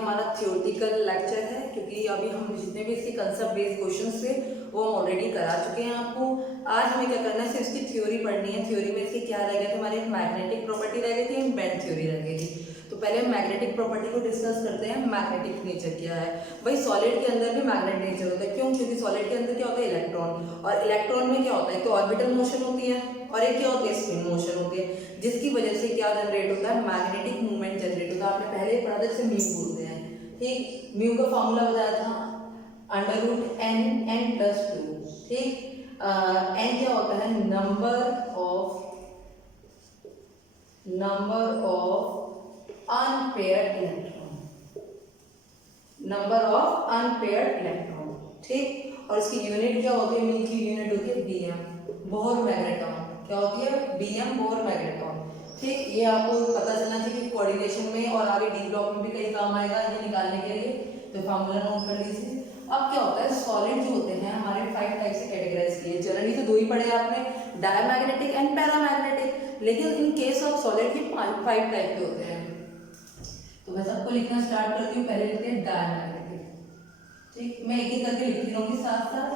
हमारा theoretical lecture है, क्योंकि अभी हम जितने भी इसके कंसेप्ट बेस्ड क्वेश्चंस थे वो हम ऑलरेडी करा चुके हैं आपको। आज हमें क्या करना है, सिर्फ इसकी थ्योरी पढ़नी है। थ्योरी में इसके क्या रह गए थे हमारे, एक मैग्नेटिक प्रॉपर्टी रह गई थी, एक बेंड थ्योरी रह गई थी। तो पहले हम मैग्नेटिक प्रॉपर्टी को डिस्कस करते हैं। मैग्नेटिक नेचर क्या है भाई, सॉलिड के अंदर भी मैग्नेटिक नेचर होता है। क्यों? क्योंकि सॉलिड के अंदर क्या होता है, इलेक्ट्रॉन, और इलेक्ट्रॉन में क्या होता है, तो ऑर्बिटल मोशन होती है और एक क्या होती है, स्पिन मोशन होती है, जिसकी वजह से क्या जनरेट होता है, मैग्नेटिक मूवमेंट जनरेट होता है। आपने पहले पढ़ा था, इसे म्यू बोलते हैं। ठीक, म्यू का फॉर्मूला बताया था √n+2। ठीक, n क्या होता है, number of unpaired electron, number of unpaired electron. ठीक, और इसकी यूनिट क्या होती है, म्यू की यूनिट होती है बीएम, बोहर मैग्नेट्रॉन। क्या होती है, बीएम, बोहर मैग्नेट्रॉन। ठीक, ये आपको पता चलना चाहिए कि कोऑर्डिनेशन में और आगे डी ब्लॉक में भी कई काम आएगा ये निकालने के लिए, तो फार्मूला नोट कर लीजिए। अब क्या होता है, सॉलिड जो होते हैं हमारे 5 टाइप से कैटेगराइज किए। जनरली तो 2 ही पढ़े आपने, डायमैग्नेटिक एंड पैरामैग्नेटिक, लेकिन इन केस ऑफ सॉलिड के 5 टाइप के होते हैं। तो मैं सबको लिखना स्टार्ट करती हूँ। पहले लिखते हैं डायमैग्नेटिक। ठीक, मैं एक एक करके लिखती रहूंगी, साथ साथ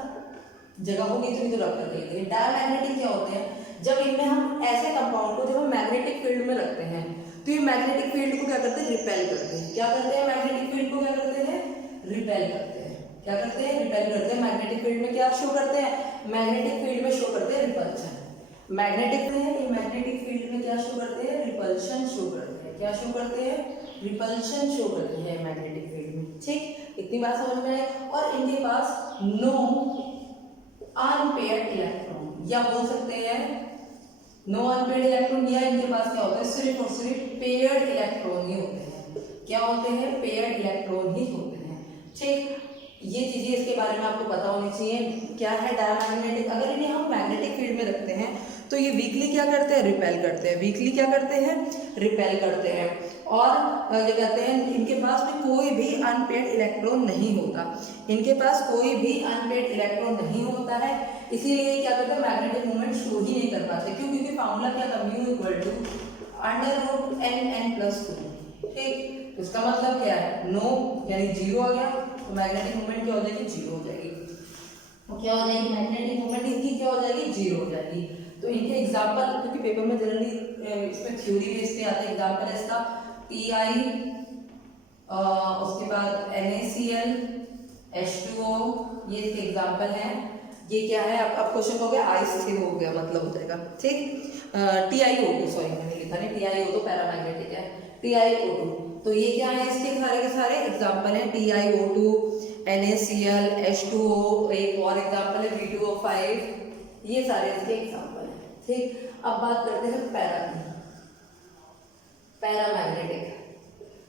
जगह को नहीं तो रख करके लिखते हैं। डायमैग्नेटिक क्या होते हैं, जब इनमें हम ऐसे कंपाउंड को जब हम मैग्नेटिक फील्ड में रखते हैं तो ये मैग्नेटिक फील्ड को क्या करते हैं, रिपेल करते हैं। क्या करते हैं, मैग्नेटिक फील्ड को क्या करते हैं, रिपेल करते हैं। क्या करते हैं, रिपेल करते हैं। मैग्नेटिक फील्ड में क्या शो करते हैं, मैग्नेटिक फील्ड में शो करते हैं रिपल्शन। मैग्नेटिक में ये मैग्नेटिक फील्ड में क्या शो करते हैं, रिपल्शन शो करते हैं। क्या शो करते हैं, रिपल्शन शो करते हैं मैग्नेटिक फील्ड में। ठीक, इतनी बात समझ में आई। और इनके पास नो अनपेयर्ड इलेक्ट्रॉन, या बोल सकते हैं नो अनपेयर्ड इलेक्ट्रॉन, या इनके पास क्या होता है, सिर्फ और सिर्फ पेयर्ड इलेक्ट्रॉन ही होते हैं। क्या होते हैं, पेयर्ड इलेक्ट्रॉन ही होते हैं। ठीक, ये चीजें इसके बारे में आपको पता होनी चाहिए। क्या है डायमैग्नेटिक, अगर इन्हें हम मैग्नेटिक फील्ड में रखते हैं तो ये वीकली क्या करते हैं, रिपेल करते हैं। वीकली क्या करते हैं, रिपेल करते हैं। और क्या कहते हैं, इनके पास में कोई भी अनपेयर्ड इलेक्ट्रॉन नहीं होता। इनके पास कोई भी अनपेयर्ड इलेक्ट्रॉन नहीं होता है, इसीलिए क्या करते हैं, मैग्नेटिक मूवमेंट शो ही नहीं कर पाते। क्यों? क्योंकि फार्मूला क्या था, म्यू = √n+2। ठीक, इसका मतलब क्या है, नो यानी जीरो आ गया, तो मैग्नेटिक मूवमेंट क्या हो जाएगी, जीरो हो जाएगी। तो क्या हो जाएगी, मैग्नेटिक मूवमेंट इनकी क्या हो जाएगी, जीरो हो जाएगी। तो इनके एग्जांपल, क्योंकि पेपर में जनरली इसमें थ्योरी बेस्ड पे आते हैं, एग्जांपल है इसका Ti, उसके बाद NaCl, H2O, ये इसके एग्जांपल हैं। ये क्या है, अब क्वेश्चन हो गया आइस से हो गया, मतलब हो जाएगा। ठीक, TiO2, सॉरी मैंने लिखा नहीं, TiO2 पैरामैग्नेटिक है, TiO2। तो ये क्या है, इसके सारे के सारे एग्जांपल हैं, TiO2, NaCl, H2O, एक और एग्जांपल है V2O5, ये सारे इसके एग्जांपल हैं। ठीक, अब बात करते हैं पैरामैग्नेटिक।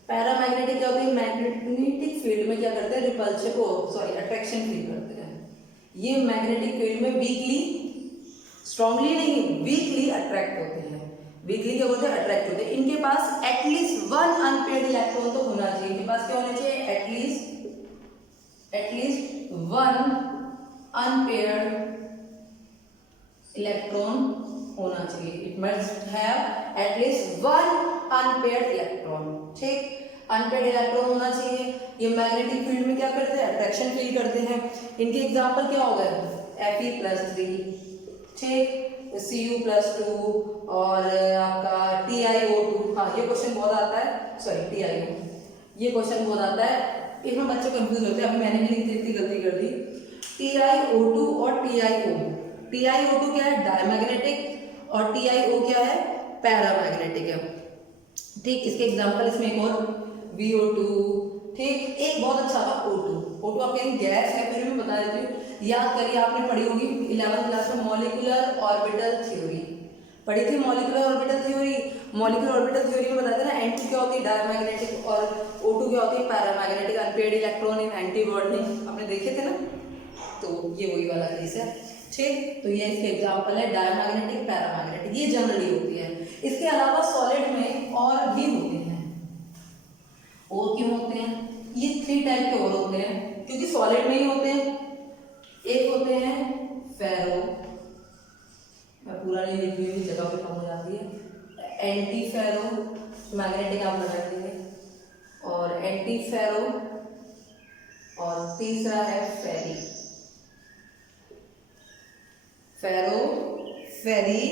पैरामैग्नेटिक क्या होती है, मैग्नेटिक फील्ड में क्या करते हैं, रिपल्शन को अट्रैक्शन फील करते हैं। ये मैग्नेटिक फील्ड में वीकली, स्ट्रांगली नहीं, वीकली अट्रैक्ट होते हैं। वीकली क्या बोलते हैं, अट्रैक्ट होते हैं। इनके पास एटलीस्ट 1 अनपेयर्ड इलेक्ट्रॉन तो होना चाहिए। इनके पास क्या होना चाहिए, एटलीस्ट 1 अनपेयर्ड इलेक्ट्रॉन होना चाहिए। It must have at least 1 unpaired electron. ठीक, अनपेयर्ड इलेक्ट्रॉन होना चाहिए। ये मैग्नेटिक फील्ड में क्या करते हैं, अट्रैक्शन फील करते हैं। इनके एग्जांपल क्या हो गए, Fe+3, ठीक, Cu+2 और आपका TiO2। हाँ, ये क्वेश्चन बहुत आता है, सॉरी TiO, ये क्वेश्चन बहुत आता है, इसमें बच्चे कंफ्यूज होते हैं। अभी मैंने भी इतनी गलती कर दी। TiO2 और TiO, TiO2 क्या है, डायमैग्नेटिक, और TiO क्या है, पैरामैग्नेटिक है। ठीक, इसके एग्जांपल इसमें एक और VO2। ठीक, एक बहुत अच्छा था O2 आपके गैस है, फिर भी बता देती हूँ, याद करिए, आपने पढ़ी होगी 11th क्लास में मॉलिक्यूलर ऑर्बिटल थ्योरी पढ़ी थी। मॉलिक्यूलर ऑर्बिटल थ्योरी में बताते ना, N2 क्या होती है, डायमैग्नेटिक, और O2 क्या होती है, paramagnetic, unpaired electron in anti bonding, आपने देखे थे ना। तो ये वही वाला केस है। ठीक, तो ये इसके एग्जांपल है डायमैग्नेटिक, पैरामैग्नेटिक, ये जनरली होती है। इसके अलावा सॉलिड में और भी होते हैं। और क्यों होते हैं, ये 3 टाइप के और होते हैं, क्योंकि सॉलिड में ही होते हैं। एक होते हैं फेरो, मैं पूरा नहीं लिख रही हूँ, जगह पे कम हो जाती है। एंटी फेरो मैग्नेटिक आप लगा देंगे, और एंटी फेरो और तीसरा है फेरी। फेरो, फेरी,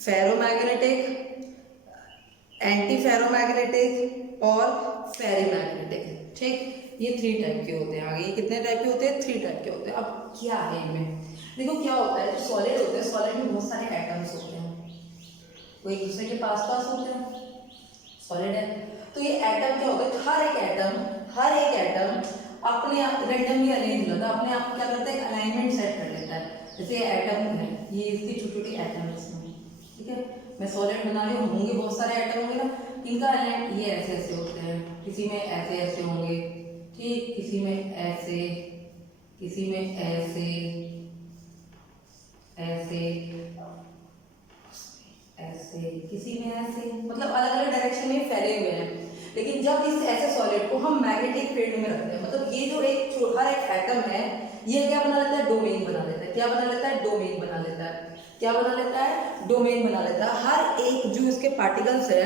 फेरोमैग्नेटिक, एंटी फेरोमैग्नेटिक और फेरीमैग्नेटिक। ठीक, ये 3 टाइप के होते हैं। आगे ये कितने टाइप के होते हैं? 3 टाइप के होते हैं। अब क्या है इनमें? देखो क्या होता है, जो सॉलिड होते हैं, सॉलिड में बहुत सारे एटम्स होते हैं, वो एक दूसरे के पास पास होते हैं, सॉलिड है। तो ये एटम क्या होता है, हर एक एटम अपने आप रैंडमली अरेंज होता है, अपने आप क्या करता है, अलाइनमेंट सेट कर लेता है। जैसे एटम है, ये इसकी छोटी छोटी एटम है इसमें, ठीक है। मैं सॉलिड बना रही हूँ, होंगे बहुत सारे एटम होंगे ना, इनका अलाइनमेंट ये ऐसे ऐसे होते हैं, किसी में ऐसे ऐसे होंगे, ठीक, किसी में ऐसे, किसी में ऐसे ऐसे ऐसे, किसी में ऐसे, मतलब अलग अलग डायरेक्शन में फैले हुए हैं। लेकिन जब इस ऐसे सॉलिड को हम मैग्नेटिक फील्ड में रखते हैं, मतलब ये जो हर एक एटम है, ये क्या बना लेता है, डोमेन बना लेता है। क्या बना लेता है? डोमेन बना लेता है। क्या बना लेता है? डोमेन बना लेता है। हर एक जो इसके पार्टिकल्स है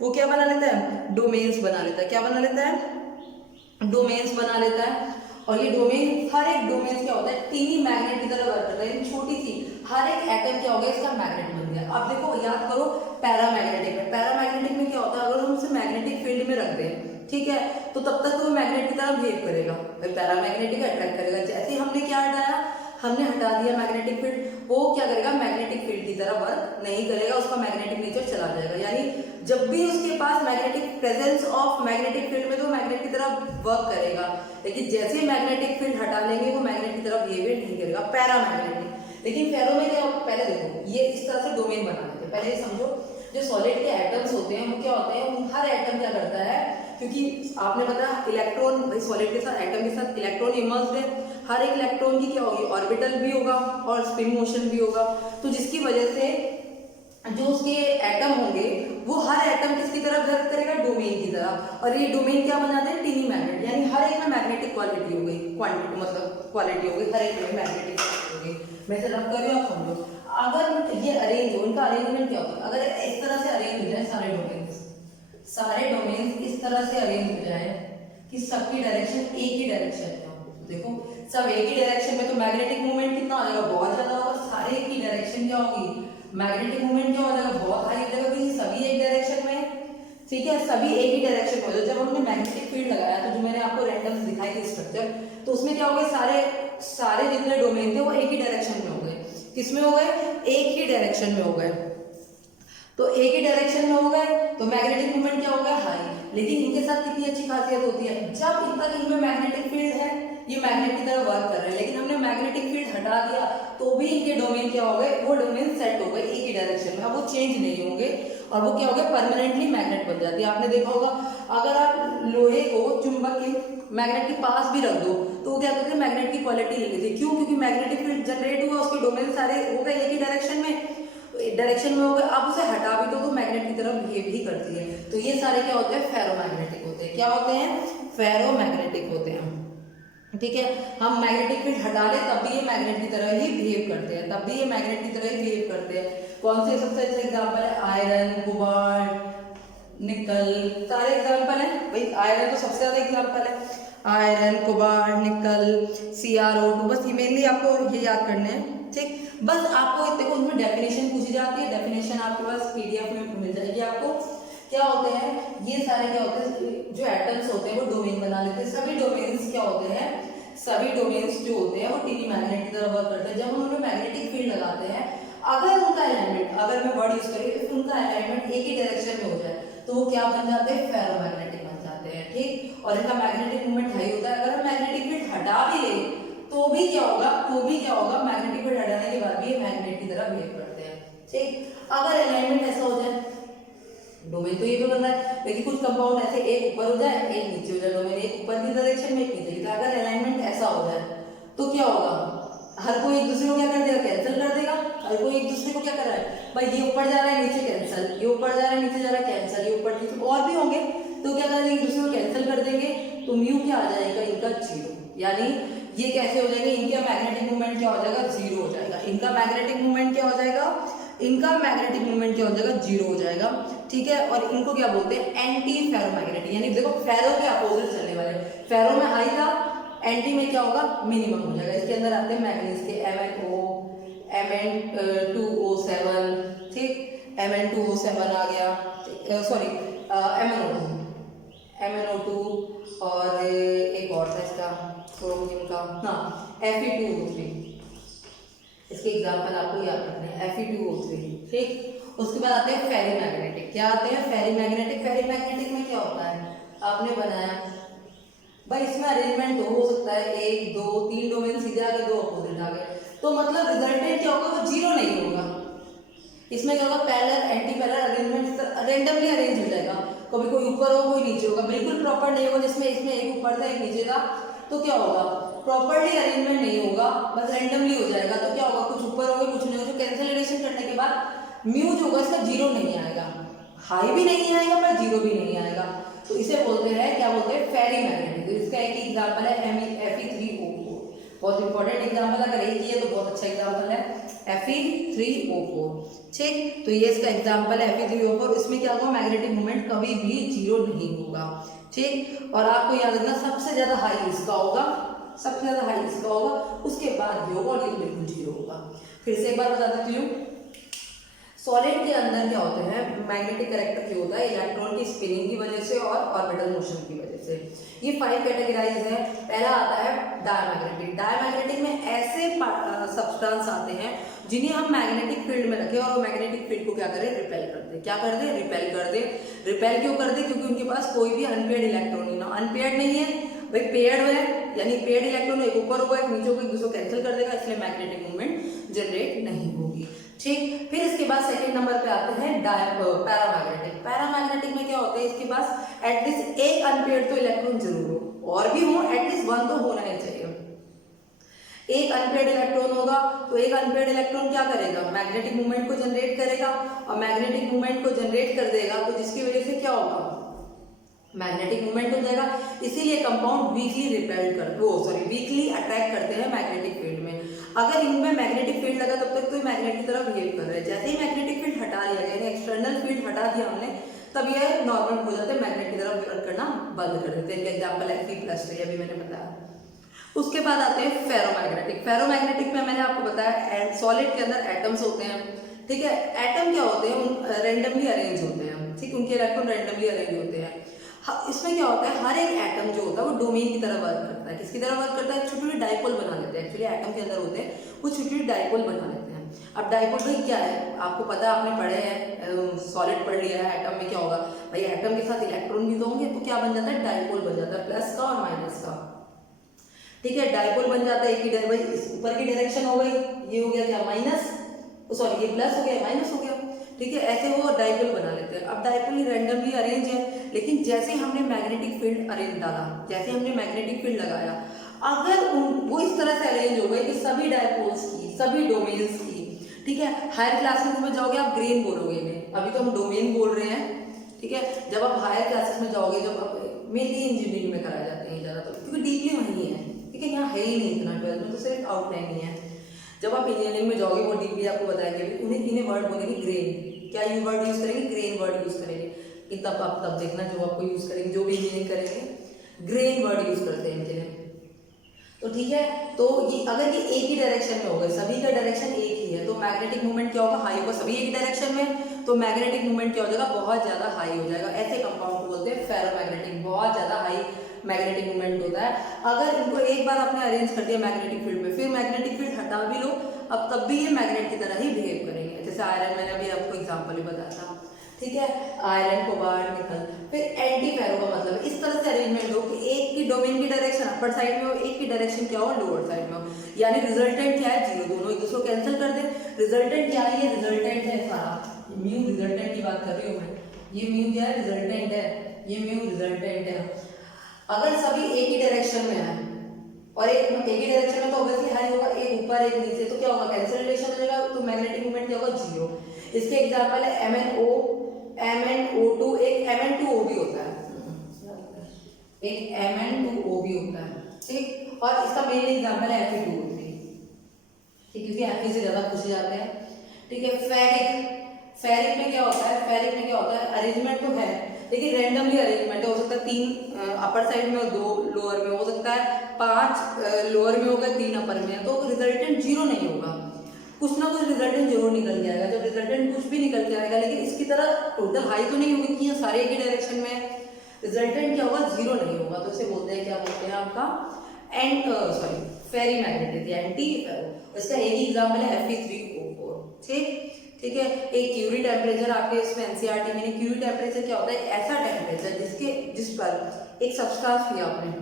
वो क्या बना लेता है? डोमेन्स बना लेता है। क्या बना लेता है? डोमेन्स बना लेता है। और ये डोमेन, हर एक डोमेन क्या होता है, टीनी मैग्नेट की तरह वर्क करता है। छोटी सी हर एक एटम क्या हो गया, इसका मैग्नेट बन गया। अब देखो याद करो पैरामैग्नेटिक में, पैरामैग्नेटिक में क्या होता है, अगर हम उसे मैग्नेटिक फील्ड में रख दें, ठीक है, तो तब तक तो वो मैग्नेट की तरह बिहेव करेगा, पैरामैग्नेटिक अट्रैक्ट करेगा। जैसे हमने क्या हटाया, हमने हटा दिया मैग्नेटिक फील्ड, वो क्या करेगा, मैग्नेटिक फील्ड की तरह वर्क नहीं करेगा, उसका मैग्नेटिक नेचर चला जाएगा। यानी जब भी उसके पास magnetic presence of magnetic field में, तो मैग्नेट की तरह वर्क करेगा। लेकिन जैसे ही मैग्नेटिक फील्ड हटा लेंगे, वो मैग्नेट की तरह बिहेवियर नहीं करेगा, पैरामैग्नेटिक। लेकिन फेरो में क्या, पहले देखो ये इस तरह से डोमेन बना देते हैं। पहले समझो, जो सॉलिड के एटम्स होते हैं वो क्या होते हैं, हर एटम क्या करता है, क्योंकि आपने बताया इलेक्ट्रॉन, भाई सॉलिड के साथ, एटम के साथ इलेक्ट्रॉन इमर्स्ड है, हर एक इलेक्ट्रॉन की क्या होगी, ऑर्बिटल भी होगा और स्पिन मोशन भी होगा। तो जिसकी वजह से जो उसके एटम होंगे, वो हर एटम किसकी तरह वर्क करेगा, डोमेन की तरह। और ये डोमेन क्या बनाते हैं, टीनी मैग्नेट, यानी हर एक में मैग्नेटिक क्वालिटी हो गई, क्वांटिटी मतलब क्वालिटी हो गई, हर एक में मैग्नेटिक क्वालिटी हो गई। मैं इसे रब कर रही हूँ, आप समझो। अगर ये अरेंज हो, इनका अरेंजमेंट क्या होगा, अगर इस तरह से अरेंज हो जाए सारे डोमेन इस तरह से अरेंज हो जाए कि सबकी डायरेक्शन एक ही डायरेक्शन में हो, देखो सब एक ही डायरेक्शन में, तो मैग्नेटिक मूवमेंट कितना आ जाएगा, बहुत ज्यादा होगा। सारे एक ही डायरेक्शन क्या होगी, मैग्नेटिक मूवमेंट क्या हो जाएगा, बहुत हाई हो जाएगा, क्योंकि सभी एक डायरेक्शन में है, ठीक है, सभी एक ही डायरेक्शन में हो जाए। जब हमने मैग्नेटिक फील्ड लगाया, तो जो मैंने आपको रैंडम दिखाई थी स्ट्रक्चर, तो उसमें क्या हो गए, सारे जितने डोमेन थे वो एक ही डायरेक्शन में हो गए। किसमें हो गए, एक ही डायरेक्शन में हो गए। तो एक ही डायरेक्शन में हो गए, तो मैग्नेटिक मूवमेंट क्या हो गया, हाई। लेकिन इनके साथ कितनी अच्छी खासियत होती है, जब इनमें मैग्नेटिक फील्ड है, ये मैग्नेट की तरह वर्क कर रहे हैं, लेकिन हमने मैग्नेटिक फील्ड हटा दिया, तो भी इनके डोमेन क्या हो गए, वो डोमेन सेट हो गए एक ही डायरेक्शन में। अब वो चेंज नहीं होंगे और वो क्या हो गया, परमानेंटली मैग्नेट बन जाती है। आपने देखा होगा, अगर आप लोहे को चुंबक के मैग्नेट के पास भी रख दो, तो वो क्या करते हैं, मैग्नेट की क्वालिटी नहीं लेती। क्यों? क्योंकि मैग्नेटिक फील्ड जनरेट हुआ, उसके डोमेन सारे हो गए एक ही डायरेक्शन में, डायरेक्शन में हो गए। अब उसे हटा भी दो तो मैग्नेट की तरफ बिहेव ही करती है। तो ये सारे क्या होते हैं, फेरोमैग्नेटिक होते हैं। क्या होते हैं, फेरोमैग्नेटिक होते हैं, ठीक है। हम मैग्नेटिक फील्ड हटा ले तब भी ये मैग्नेट की तरह ही बिहेव करते हैं, तब भी ये मैग्नेट की तरह ही बिहेव करते हैं। कौन से सबसे अच्छे एग्जांपल है, आयरन, कोबाल्ट, निकल, सारे एग्जांपल है भाई। आयरन तो सबसे ज्यादा एग्जांपल है, आयरन, कोबाल्ट, निकल, CrO2, बस ये मेनली आपको ये याद करने हैं, ठीक। बस आपको देखो उसमें डेफिनेशन पूछी जाती है, डेफिनेशन आपके पास PDF में मिल जाएगी आपको। क्या होते हैं ये सारे, क्या होते हैं, जो एटम्स होते हैं वो डोमेन बना लेते हैं। सभी डोमेन्स क्या होते हैं, सभी डोमेन्स जो होते हैं वो टीवी मैग्नेट की तरह वर्क करते हैं। जब हम उनमें मैग्नेटिक फील्ड लगाते हैं, अगर उनका अलाइनमेंट, अगर मैं वर्ड यूज करी, उनका अलाइनमेंट एक ही डायरेक्शन में हो जाए, तो वो क्या बन जाते हैं, फेरोमैग्नेटिक बन जाते हैं, ठीक। और इनका मैग्नेटिक मूवमेंट हाई होता है। अगर हम मैग्नेटिक फील्ड हटा भी ले, तो भी क्या होगा, मैग्नेटिक फील्ड हटाने के बाद भी ये मैग्नेट की तरह बिहेव करते हैं, ठीक। अगर अलाइनमेंट ऐसा हो जाए, डोमेन तो ये भी बन रहा है, लेकिन कुछ कंपाउंड ऐसे एक ऊपर हो जाए, एक नीचे हो जाए, डोमेन एक ऊपर की डायरेक्शन में, एक नीचे की। अगर अलाइनमेंट ऐसा हो जाए, तो क्या होगा, हर कोई एक दूसरे को क्या कर देगा, कैंसिल कर देगा। हर कोई एक दूसरे को क्या कर रहा है, भाई ये ऊपर जा रहा है, नीचे कैंसिल, ये ऊपर जा रहा है, नीचे जा रहा है, कैंसिल, ये ऊपर नीचे और भी होंगे, तो क्या करेंगे, एक दूसरे को कैंसिल कर देंगे, तो म्यू क्या आ जाएगा, इनका 0। यानी ये कैसे हो जाएंगे, इनका मैग्नेटिक मूवमेंट क्या हो जाएगा, 0 हो जाएगा। इनका मैग्नेटिक मूवमेंट क्या हो जाएगा, इनका मैग्नेटिक मूवमेंट क्या हो जाएगा, 0 हो जाएगा, ठीक है। और इनको क्या बोलते हैं, एंटी फेरोमैग्नेटिक। यानी देखो फेरो के फेरो में हाई था, एंटी में क्या होगा, मिनिमम हो जाएगा। इसके अंदर आते हैं मैग्नीज के MnO, Mn2O7, ठीक, Mn2O7 आ गया, सॉरी MnO2 और एक और था इसका क्रोमियम का, हाँ Fe2O3। इसके एग्जाम्पल आपको याद रखने हैं, Fe2O3, ठीक। उसके बाद आते हैं फेरीमैग्नेटिक। क्या आते हैं, फेरीमैग्नेटिक। फेरीमैग्नेटिक में क्या होता है, आपने बनाया भाई, इसमें अरेंजमेंट दो हो सकता है, 1 2 3 डोमेन सीधे आ गए, 2 अपोजिट आ गए, तो मतलब रिजल्टेंट क्या होगा, वो जीरो नहीं होगा। इसमें क्या होगा, parallel anti parallel arrangement randomly arrange हो जाएगा, कभी कोई ऊपर हो कोई नीचे होगा, बिल्कुल प्रॉपर नहीं होगा। जिसमें इसमें एक ऊपर था एक नीचे था, तो क्या होगा, प्रॉपर्ली अरेंजमेंट नहीं होगा, बस रेंडमली हो जाएगा। तो क्या होगा, कुछ ऊपर होगा कुछ नहीं होगा। जो कैंसिलेशन करने के बाद म्यू जो होगा इसका जीरो नहीं आएगा, हाई भी नहीं आएगा पर जीरो भी नहीं आएगा, तो इसे बोलते हैं, क्या बोलते हैं, फेरीमैग्नेटिक। तो इसका एक एग्जांपल है Fe3O4, बहुत इंपॉर्टेंट एग्जांपल, अगर एक ही है तो बहुत अच्छा एग्जांपल है Fe3O4, ठीक। तो ये इसका एग्जांपल है Fe3O4। इसमें क्या होगा, मैग्नेटिक मोमेंट कभी भी जीरो नहीं होगा, ठीक। और आपको याद रखना सबसे ज्यादा हाई इसका होगा, सबसे ज्यादा हाई इसका होगा, उसके बाद ये होगा और ये बिल्कुल जीरो होगा। फिर से एक बार बता देती हूँ, सॉलिड के अंदर क्या होते हैं, मैग्नेटिक कैरेक्टर क्या होता है, इलेक्ट्रॉन की स्पिनिंग की वजह से और ऑर्बिटल मोशन की वजह से। ये 5 कैटेगराइज है। पहला आता है डायमैग्नेटिक। डायमैग्नेटिक में ऐसे सब्सटेंस आते हैं जिन्हें हम मैग्नेटिक फील्ड में रखें और वो मैग्नेटिक फील्ड को क्या करें, रिपेल कर दे। क्या कर दे, रिपेल कर दे। रिपेल क्यों कर दे, क्योंकि उनके पास कोई भी अनपेयर्ड इलेक्ट्रॉन नहीं ना, अनपेयर्ड नहीं है भाई, पेयर्ड है, यानी पेयर्ड इलेक्ट्रॉन एक ऊपर होगा एक नीचे होगा, एक दूसरे को कैंसिल कर देगा, इसलिए मैग्नेटिक मूवमेंट जनरेट नहीं होगी, ठीक। फिर इसके बाद सेकंड नंबर पे आते हैं पैरामैग्नेटिक। पैरामैग्नेटिक में क्या होता है, इसके पास एटलीस्ट एक अनपेयर्ड तो इलेक्ट्रॉन जरूर हो, और भी हो एटलीस्ट 1 तो होना ही चाहिए। एक अनपेयर्ड इलेक्ट्रॉन होगा तो एक अनपेयर्ड इलेक्ट्रॉन क्या करेगा, मैग्नेटिक मूवमेंट को जनरेट करेगा, और मैग्नेटिक मूवमेंट को जनरेट कर देगा तो जिसकी वजह से क्या होगा, मैग्नेटिक मूवमेंट हो जाएगा। इसीलिए compound weekly repel weekly attract करते हैं मैग्नेटिक फील्ड में। अगर इनमें मैग्नेटिक फील्ड लगा तब तक तो मैग्नेट की तरफ बिहेव कर रहे हैं, जैसे ही मैग्नेटिक फील्ड हटा लिया गया, एक्सटर्नल फील्ड हटा दिया हमने, तब ये नॉर्मल हो जाते हैं, मैग्नेट की तरफ बिहेव करना बंद कर देते हैं। एग्जाम्पल है Fe+, अभी मैंने बताया। उसके बाद आते हैं फेरोमैग्नेटिक। फेरोमैग्नेटिक में मैंने आपको बताया सॉलिड के अंदर एटम्स होते हैं, ठीक है। एटम क्या होते हैं, रेंडमली अरेंज होते हैं, ठीक, उनके इलेक्ट्रॉन रेंडमली अरेंज होते हैं। इसमें क्या होता है, हर एक एटम जो होता है वो डोमेन की तरह वर्क करता है। किसकी तरह वर्क करता है, छोटी छोटी डाइपोल बना लेते हैं। एक्चुअली एटम के अंदर होते हैं वो छोटी छोटी डाइपोल बना लेते हैं। अब डाइपोल भाई क्या है, आपको पता है, आपने पढ़े हैं, सॉलिड पढ़ लिया है। एटम में क्या होगा भाई, एटम के साथ इलेक्ट्रॉन भी तो होंगे, तो क्या बन जाता है, डाइपोल बन जाता है, प्लस का और माइनस का, ठीक है। डाइपोल बन जाता है, एक ही भाई ऊपर की डायरेक्शन हो गई, ये हो गया क्या माइनस, सॉरी ये प्लस हो गया माइनस हो गया, ठीक है। ऐसे वो डाइपोल बना लेते हैं। अब डाइपोल रैंडमली अरेंज है, लेकिन जैसे हमने मैग्नेटिक फील्ड अरेंज डाला, जैसे हमने मैग्नेटिक फील्ड लगाया, अगर वो इस तरह से अरेंज हो गए कि सभी डाइपोल्स की, सभी डोमेन्स की, ठीक है। हायर क्लासेस में जाओगे आप ग्रेन बोलोगे इन्हें, अभी तो हम डोमेन बोल रहे हैं, ठीक है। जब आप हायर क्लासेस में जाओगे, जब आप मेनली इंजीनियरिंग में कराए जाते हैं ज़्यादातर, क्योंकि डीपली वही है, ठीक है। यहाँ है ही नहीं इतना, 12th में तो सिर्फ आउटलाइन ही है। जब आप इंजीनियरिंग में जाओगे वो डीपली आपको बताएंगे, इन्हें वर्ड बोलेंगे ग्रेन। क्या ये वर्ड यूज करेंगे, ग्रेन वर्ड यूज करेंगे। तब आप तब देखना जो आपको यूज करेंगे, जो भी इंजीनियरिंग करेंगे ग्रेन वर्ड यूज करते हैं इनके लिए, तो ठीक है। तो ये अगर ये एक ही डायरेक्शन में हो गए, सभी का डायरेक्शन एक ही है, तो मैग्नेटिक मूवमेंट क्या होगा, हाई होगा। सभी एक ही डायरेक्शन में, तो मैग्नेटिक मूवमेंट क्या हो जाएगा, बहुत ज्यादा हाई हो जाएगा। ऐसे कंपाउंड को बोलते हैं फेरोमैग्नेटिक, बहुत ज्यादा हाई मैग्नेटिक मूवमेंट होता है। अगर इनको एक बार आपने अरेंज कर दिया मैग्नेटिक फील्ड में, फिर मैग्नेटिक फील्ड हटा भी लो, अब तब भी ये मैग्नेट की तरह ही बिहेव करेंगे। जैसे आयरन, मैंने अभी आपको एग्जांपल ही बताया था, ठीक है। आयरन को बाहर निकल, फिर एंटी फेरो का मतलब इस तरह से अरेंजमेंट हो कि एक की डोमेन की डायरेक्शन अपर साइड में हो, एक की डायरेक्शन क्या हो, लोअर साइड में हो, यानी रिजल्टेंट क्या है, जीरो। दोनों एक दूसरे को कैंसिल कर दे। रिजल्टेंट क्या है, ये रिजल्टेंट है सारा, म्यू रिजल्टेंट की बात कर रही हूँ मैं, ये म्यू क्या है, रिजल्टेंट है, ये म्यू रिजल्टेंट है। अगर सभी एक ही डायरेक्शन में है और एक ही डायरेक्शन में, तो ऑब्वियसली हाई होगा, एक ऊपर एक नीचे, तो क्या होगा, कैंसिलेशन हो जाएगा, तो मैग्नेटिक मूवमेंट क्या होगा, जीरो। इसके एग्जांपल है MnO, MnO2, एक Mn2O भी होता है, एक Mn2O भी होता है, ठीक। और इसका मेन एग्जांपल है Fe2O3, ठीक, क्योंकि Fe से ज्यादा पूछे जाते हैं, ठीक है। फेरिक, फेरिक में क्या होता है, फेरिक में क्या होता है, अरेंजमेंट तो है लेकिन रैंडमली अरेंजमेंट हो सकता है 3 अपर साइड में और 2 लोअर में, हो सकता है 5 लोअर में होगा 3 अपर में, तो रिजल्टेंट 0 नहीं होगा, कुछ ना कुछ रिजल्टेंट जरूर निकल के आएगा। जब रिजल्टेंट कुछ भी निकल के आएगा लेकिन इसकी तरह टोटल हाई तो नहीं होगी कि ये सारे एक ही डायरेक्शन में है, रिजल्टेंट क्या होगा, 0 नहीं होगा। तो इसे बोलते हैं, क्या बोलते हैं आपका फेरी मैग्नेटिक, एंटी फेरो। इसका एक ही एग्जाम्पल है Fe3O4। ठीक है। एक क्यूरी टेम्परेचर आपके इसमें एनसीईआरटी में, क्यूरी टेम्परेचर क्या होता है, ऐसा टेम्परेचर जिस पर एक सब्सटेंस लिया आपने,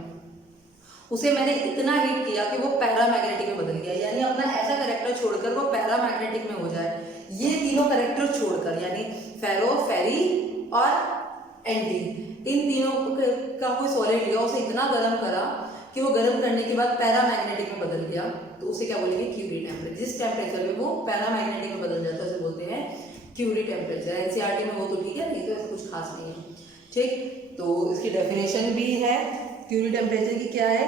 उसे मैंने इतना हीट किया कि वो पैरामैग्नेटिक में बदल गया, यानी अपना ऐसा करेक्टर छोड़कर वो पैरामैग्नेटिक में हो जाए। ये तीनों करेक्टर छोड़कर, यानी फेरो, फेरी और एंटी, इन तीनों का कोई सॉलिड लिया, उसे इतना गर्म करा कि वो गर्म करने के बाद पैरामैग्नेटिक में बदल गया, तो उसे क्या बोलेंगे, क्यूरी टेम्परेचर। जिस टेम्परेचर में वो पैरामैग्नेटिक में बदल जाता है उसे बोलते हैं क्यूरी टेम्परेचर। एनसीईआरटी में वो तो ठीक है, नहीं तो ऐसा कुछ खास नहीं है। ठीक, तो इसकी डेफिनेशन भी है क्यूरी टेम्परेचर की, क्या है,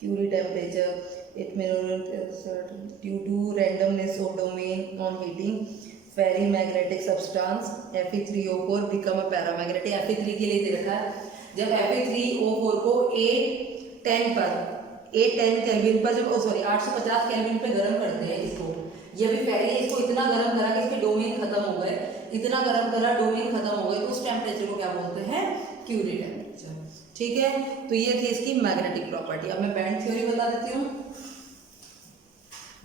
क्यूरी टेम्परेचर इट में due to randomness of domain on heating ferrimagnetic substance Fe3O4 become a paramagnetic. Fe3 के लिए दे रखा है, जब Fe3O4 को A10 केल्विन पर, जब 850 केल्विन पे गर्म करते हैं इसको, ये भी फेरी है, इसको इतना गर्म करा कि इसके डोमेन खत्म हो गए, इतना गर्म करा डोमेन खत्म हो गए, तो उस टेम्परेचर को क्या बोलते हैं, क्यूरी टेम्परेचर। ठीक है, तो ये थी इसकी मैग्नेटिक प्रॉपर्टी। अब मैं बैंड थ्योरी बता देती हूँ।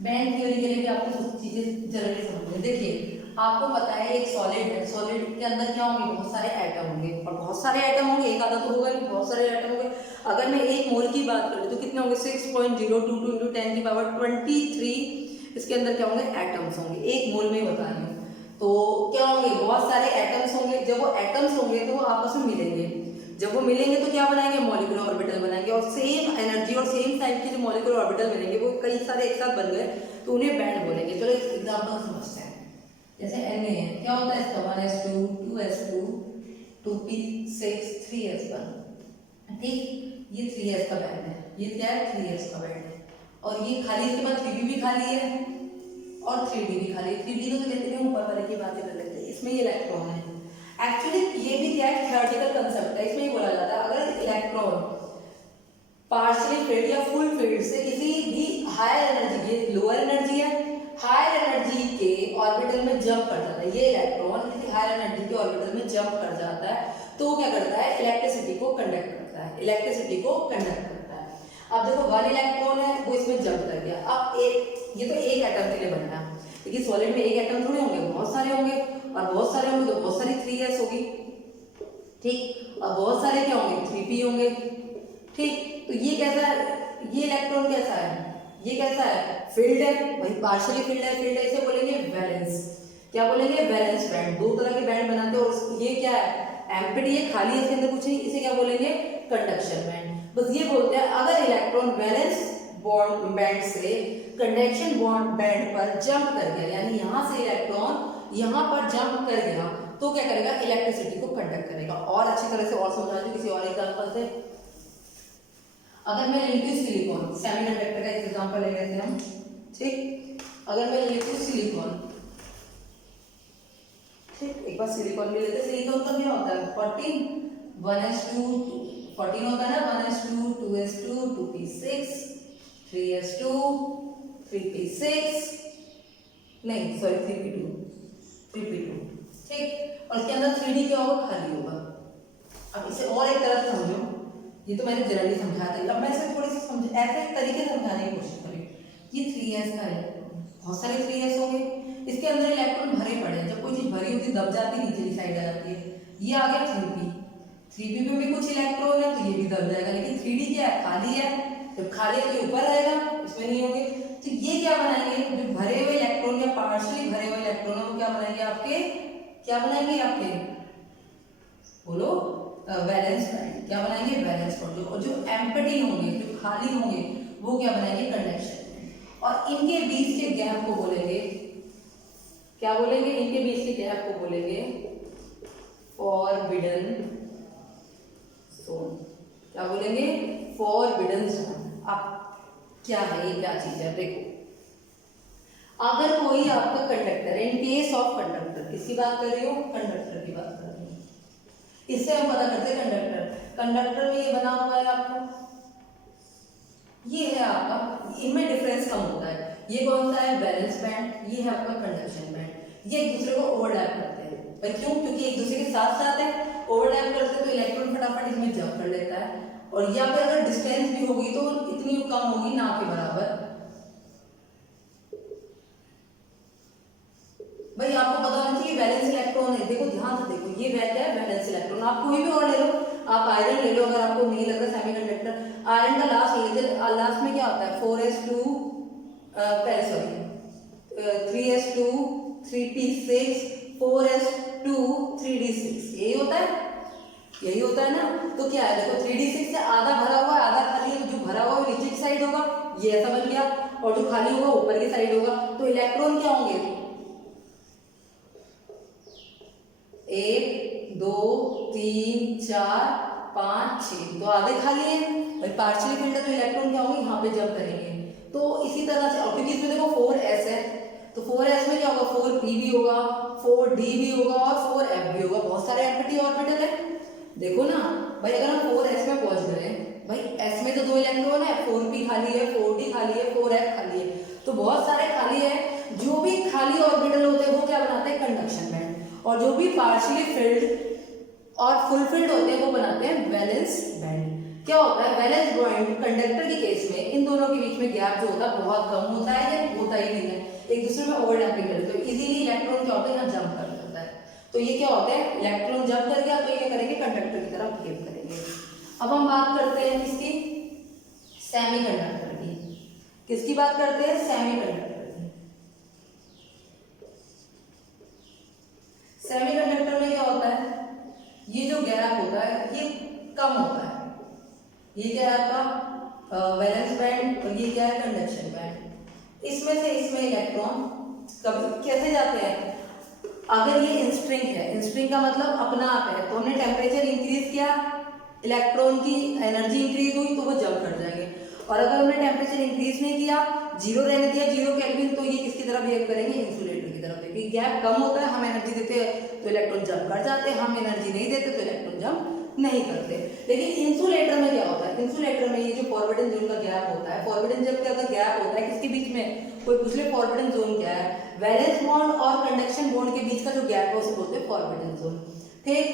बैंड थ्योरी के लिए आपको कुछ चीजें जरूरी समझनी। देखिए, आपको पता है एक सॉलिड है, सॉलिड के अंदर क्या होंगे, बहुत सारे एटम होंगे, और बहुत सारे एटम होंगे, एक आधा तो होगा नहीं, बहुत सारे एटम होंगे। अगर मैं एक मोल की बात करूँ तो कितने होंगे, 6.022 × 10⁻23 इसके अंदर क्या होंगे, एटम्स होंगे, एक मोल में बता रही हूँ। तो क्या होंगे, बहुत सारे एटम्स होंगे। जब वो एटम्स होंगे तो वो आपस में मिलेंगे, जब वो मिलेंगे तो क्या बनाएंगे, मॉलिक्यूलर ऑर्बिटल बनाएंगे, और सेम एनर्जी और सेम टाइप के जो मॉलिक्यूलर ऑर्बिटल मिलेंगे वो कई सारे एक साथ बन गए, तो उन्हें बैंड बोलेंगे। चलो एक एग्जांपल समझते हैं। जैसे Na है, क्या होता है इसका, 1s2 2s2 2p6 3s1। ठीक, ये 3s का बैंड है, ये क्या है, 3s का बैंड है, और ये खाली, इसके बाद 3p भी खाली है और 3d भी खाली है। 3d तो लेते हैं, ऊपर वाले की बातें कर लेते हैं, इसमें ये इलेक्ट्रॉन है। एक्चुअली ये भी क्या है, थ्योरेटिकल कंसेप्ट है। इसमें ये बोला जाता है, अगर इलेक्ट्रॉन पार्शियली फिल्ड या फुल फील्ड से किसी भी हायर एनर्जी, ये लोअर एनर्जी है, हायर एनर्जी के ऑर्बिटल में जंप कर जाता है, ये इलेक्ट्रॉन किसी हायर एनर्जी के ऑर्बिटल में जंप कर जाता है, तो वो क्या करता है, इलेक्ट्रिसिटी को कंडक्ट करता है, इलेक्ट्रिसिटी को कंडक्ट करता है। अब देखो 1 इलेक्ट्रॉन है, वो इसमें जंप कर गया। अब ये तो एक एटम के लिए बनता है, लेकिन सॉलिड में एक एटम थोड़े होंगे, बहुत सारे होंगे, और बहुत सारे होंगे तो बहुत सारी 3s होगी। ठीक, और बहुत सारे क्या होंगे, 3p होंगे। ठीक, तो ये कैसा है, ये इलेक्ट्रॉन कैसा है, ये कैसा है, फील्ड है भाई, पार्शियली फील्ड है, इसे बोलेंगे वैलेंस। क्या बोलेंगे, वैलेंस बैंड। दो तरह के बैंड बनाते हैं, और ये क्या है, एम्प्टी है, खाली है, इसके अंदर कुछ नहीं, इसे क्या बोलेंगे, कंडक्शन बैंड। बस ये बोलते हैं, अगर इलेक्ट्रॉन वैलेंस बॉन्ड बैंड से कंडक्शन बॉन्ड बैंड पर जंप कर गया, यानी यहां से इलेक्ट्रॉन यहां पर जंप कर गया, तो क्या करेगा, इलेक्ट्रिसिटी को कंडक्ट करेगा। और अच्छी तरह से और समझा दूं किसी और एग्जांपल से। अगर मैं लिक्विड सिलिकॉन, सेमीकंडक्टर का एग्जांपल ले लेते हैं हम। ठीक, अगर मैं लिक्विड सिलिकॉन, ठीक, एक बार सिलिकॉन ले लेते हैं। सिलिकॉन का क्या होता है, 14 1s2 14 होता है ना, 1s2 2s2 2p6 3s2 3p6 नहीं सॉरी 3p2 3p2। ठीक, और इसके अंदर 3d क्या होगा, खाली होगा। अब इसे और एक तरह से समझो, ये तो मैंने जनरली समझाया था, अब मैं इसे थोड़ी सी समझ ऐसे तरीके से समझाने की कोशिश करें। ये 3s का इलेक्ट्रॉन, बहुत सारे 3s होंगे, इसके अंदर इलेक्ट्रॉन भरे पड़े हैं, जब कोई चीज भरी होती दब जाती है, नीचे की साइड आ जाती है। ये आ गया 3p में भी कुछ इलेक्ट्रॉन है, तो ये भी दब जाएगा, लेकिन 3d क्या है, खाली है, जब खाली है तो ऊपर रहेगा, इसमें नहीं होंगे। तो ये क्या बनाएंगे, जो भरे हुए इलेक्ट्रॉन या पार्शियली भरे हुए इलेक्ट्रॉन है, वो क्या बनाएंगे आपके, क्या बनाएंगे आपके, बोलो, वैलेंस बैंड। क्या बनाएंगे, वैलेंस बैंड। और जो एम्प्टी होंगे, जो खाली होंगे, वो क्या बनाएंगे, कंडक्शन बैंड। और इनके बीच के गैप को बोलेंगे, क्या बोलेंगे, इनके बीच के गैप को बोलेंगे फॉरबिडन जोन। क्या बोलेंगे, फॉरबिडन जोन। अब क्या है ये, क्या चीज है, देखो अगर कोई आपका conductor, in case of conductor, किसकी बात कर रही हो, कंडक्टर की बात कर रही हूँ, इससे हम पता करते हैं कंडक्टर। कंडक्टर में ये बना हुआ है आपका, ये है आपका, इनमें डिफरेंस कम होता है। ये कौन सा है, बैलेंस बैंड, ये है आपका कंडक्शन बैंड। ये एक दूसरे को ओवरलैप करते हैं भाई, क्यों, क्योंकि एक दूसरे के साथ साथ है, ओवरलैप करते हैं तो इलेक्ट्रॉन फटाफट इसमें जंप कर लेता है, और यहाँ पे अगर डिस्टेंस भी होगी तो इतनी कम होगी, ना के बराबर। भाई आपको पता होना चाहिए वैलेंस इलेक्ट्रॉन है, देखो ध्यान से देखो, ये क्या है, वैलेंस इलेक्ट्रॉन। आप कोई भी और ले लो, आप आयरन ले लो, अगर आपको नहीं लग रहा सेमीकंडक्टर, आयरन का लास्ट ले लीजिए, लास्ट में क्या होता है, 4s2 sorry 3s2 3p6 4s2 3d6, यही होता है, यही होता है ना। तो क्या है, देखो 3d6 से आधा भरा हुआ है, आधा खाली है, जो भरा हुआ है नीचे की साइड होगा, ये ऐसा बन गया, और जो खाली होगा ऊपर की साइड होगा। तो इलेक्ट्रॉन क्या होंगे, 1 2 3 4 5 6, तो आधे खाली है भाई, पार्शियली फिल्ड है, तो इलेक्ट्रॉन क्या होंगे, यहाँ पे जंप करेंगे। तो इसी तरह से, और क्योंकि इसमें देखो 4s है, तो 4s में क्या होगा, 4p भी होगा, 4d भी होगा, और 4f भी होगा, बहुत सारे एम्प्टी ऑर्बिटल है। देखो ना भाई, अगर हम 4s में पहुंच गए भाई, s में तो 2 इलेक्ट्रॉन है, 4p खाली है, 4d खाली है, 4f खाली है, तो बहुत सारे खाली है। जो भी खाली ऑर्बिटल होते हैं वो क्या बनाते हैं, कंडक्शन बैंड, और जो भी पार्शियली फिल्ड और फुलफिल्ड होते हैं वो बनाते हैं वैलेंस बैंड। क्या होता है, वैलेंस बैंड कंडक्टर के केस में इन दोनों के बीच में गैप जो होता है बहुत कम होता है, या होता ही नहीं है, एक दूसरे में ओवरलैपिंग करते हैं, इजीली इलेक्ट्रॉन क्या होता है, यहाँ जंप कर जाता है। तो ये क्या होता है, इलेक्ट्रॉन जंप कर गया तो ये क्या करेंगे, कंडक्टर की तरह बिहेव करेंगे। अब हम बात करते हैं किसकी, सेमीकंडक्टर की। किसकी बात करते हैं, सेमीकंडक्टर की। सेमीकंडक्टर में क्या होता है, ये जो गैप होता है ये कम होता है। ये क्या है आपका वैलेंस बैंड, और ये क्या है, कंडक्शन बैंड। इसमें से इसमें इलेक्ट्रॉन कब कैसे जाते हैं, अगर ये इंस्ट्रिंग है, इंस्ट्रिंग का मतलब अपना आप है, तो हमने टेम्परेचर इंक्रीज किया, इलेक्ट्रॉन की एनर्जी इंक्रीज हुई, तो वो जंप कर जाएंगे। और अगर हमने टेम्परेचर इंक्रीज नहीं किया, 0 रहने दिया, 0 केल्विन, तो ये किसकी तरह बिहेव करेंगे, इंसुलेटर की तरह। क्योंकि गैप कम होता है, हम एनर्जी देते हैं तो इलेक्ट्रॉन जंप कर जाते हैं, हम एनर्जी नहीं देते तो इलेक्ट्रॉन जंप नहीं करते। लेकिन इंसुलेटर में क्या होता है, इंसुलेटर में ये जो फॉरबिडन जोन का गैप होता है, फॉरबिडन जब क्या होता है, गैप होता है किसके बीच में, कोई पूछले फॉरबिडन जोन क्या है, वैलेंस बॉन्ड और कंडक्शन बॉन्ड के बीच का जो गैप है उसे बोलते हैं फॉरबिडन जोन। ठीक,